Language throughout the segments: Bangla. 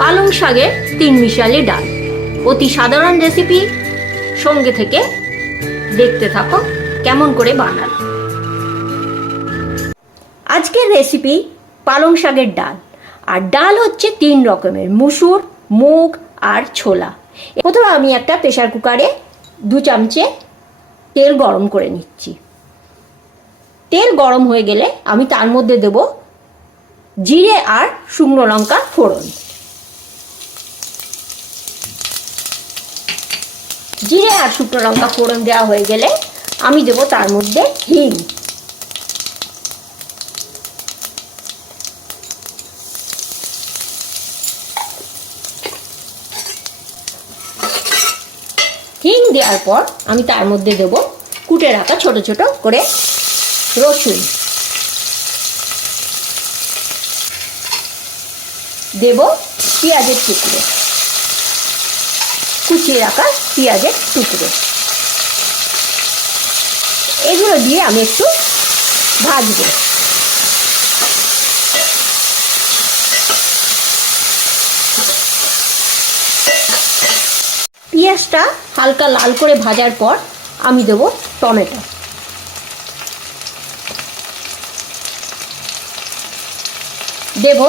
পালং শাকের তিন মিশালি ডাল। অতি সাধারণ রেসিপি সঙ্গে থেকে দেখতে থাকো কেমন করে বানান। আজকের রেসিপি পালং শাকের ডাল। আর ডাল হচ্ছে তিন রকমের, মুসুর, মুগ আর ছোলা। প্রথমে আমি একটা প্রেশার কুকারে দু চামচে তেল গরম করে নিচ্ছি। তেল গরম হয়ে গেলে আমি তার মধ্যে দেব জিরে আর শুকনো লঙ্কার ফোড়ন। জিরে আর শুকনো লঙ্কা ফোড়ন দেওয়া হয়ে গেলে আমি দেব তার মধ্যে হিং। হিং দেওয়ার পর আমি তার মধ্যে দেব কুটে রাখা ছোট ছোট করে রসুন। দেব পেঁয়াজের টুকরো। কুচিয়ে রাখা পেঁয়াজের টুকরো। এগুলো দিয়ে আমি একটু ভাজবো। পেঁয়াজটা হালকা লাল করে ভাজার পর আমি দেব টমেটো। দেব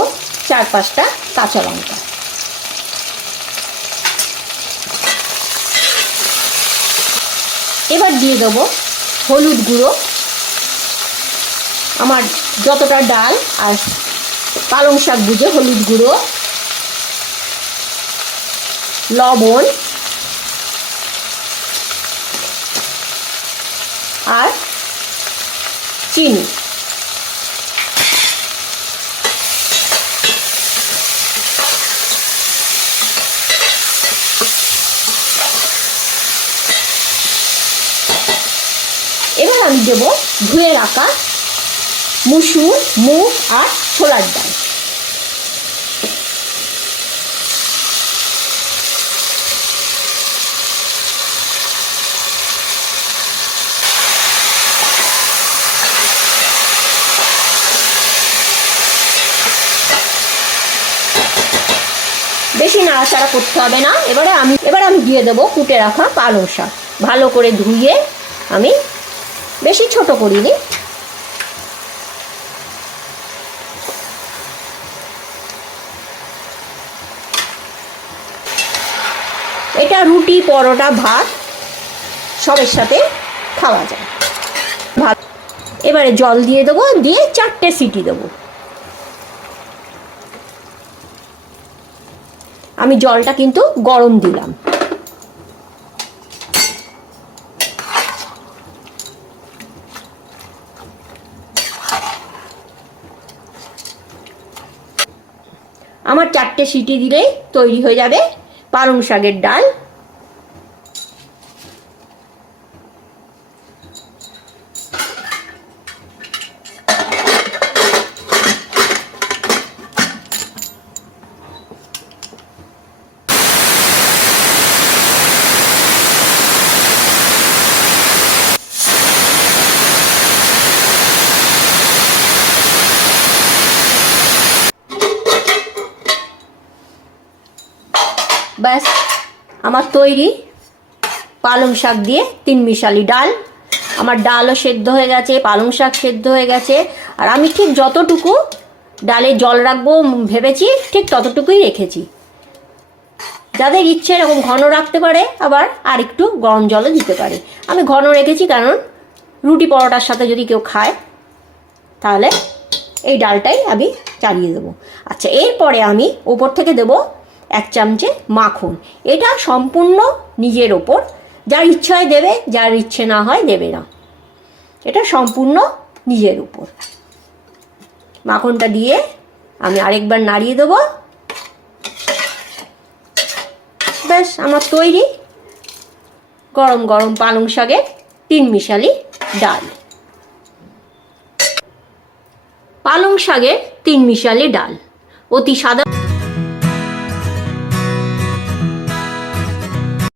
চার পাঁচটা কাঁচা লঙ্কা। এবার দিয়ে দেবো হলুদ গুঁড়ো, আমার যতটা ডাল আর পালং শাক বুঝে হলুদ গুঁড়ো, লবণ আর চিনি এবার আমি দেব ধুয়ে রাখা মুসুর, মুগ আর ছোলার ডাল। বেশি নাড়াচাড়া করতে হবে না। এবারে আমি এবারে আমি দিয়ে দেবো কুটে রাখা পালং শাক। ভালো করে ধুয়ে আমি বেশি ছোট করিনি। এটা রুটি, পরোটা, ভাত, সবের সাথে খাওয়া যায়। ভাত এবারে জল দিয়ে দেবো, দিয়ে চারটে সিটি দেবো। আমি জলটা কিন্তু গরম দিলাম। আমার চারটে সিটি দিলেই তৈরি হয়ে যাবে পালং শাকের ডাল। ব্যাস, আমার তৈরি পালং শাক দিয়ে তিন মিশালি ডাল। আমার ডালও সেদ্ধ হয়ে গেছে, পালং শাক সেদ্ধ হয়ে গেছে। আর আমি ঠিক যতটুকু ডালে জল রাখব ভেবেছি, ঠিক ততটুকুই রেখেছি। যাদের ইচ্ছে এরকম ঘন রাখতে পারে, আবার আর একটু গরম জলও দিতে পারে। আমি ঘন রেখেছি কারণ রুটি পরোটার সাথে যদি কেউ খায়, তাহলে এই ডালটাই আমি চালিয়ে দেবো। আচ্ছা এরপরে আমি ওপর থেকে দেবো এক চামচে মাখন। এটা সম্পূর্ণ নিজের ওপর। যার ইচ্ছে হয় দেবে, যার ইচ্ছে না হয় দেবে না। এটা সম্পূর্ণ নিজের উপর। মাখনটা দিয়ে আমি আরেকবার নাড়িয়ে দেবো। ব্যাস, আমার তৈরি। গরম গরম পালং শাকের তিন মিশালি ডাল। পালং শাকের তিন মিশালি ডাল। অতি সাধারণ